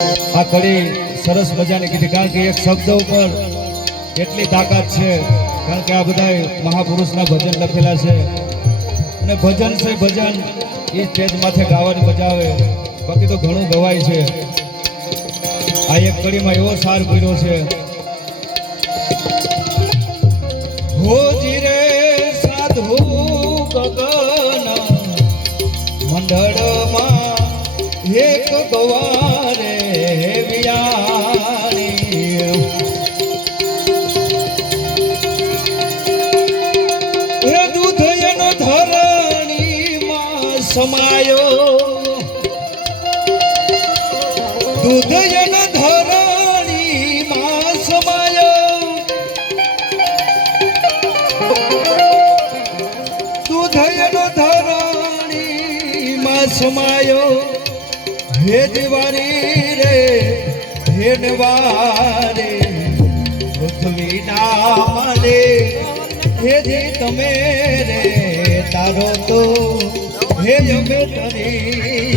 આ કડી સરસ મજાની કીધી. કારણ કે એક શબ્દ ઉપર એટલી તાકાત છે. કારણ કે આ બધા મહાપુરુષના ભજન લખેલા છે. અને ભજન છે ભજન એ સ્ટેજ માથે ગાવાની મજા આવે. બાકી તો ઘણું ગવાય છે. આ એક કડીમાં એવો સાર પૂર્યો છે. હોજી રે સાધુ ગગન, મંડળમાં એક ગવારે સમાયો. દૂધ ધરણી માં સમાયો. દૂધ ધરણી માં સમાયો. હે રે, હે નવારે પૃથ્વીના માને હે તમે રે, તારો તો હે જમે તરી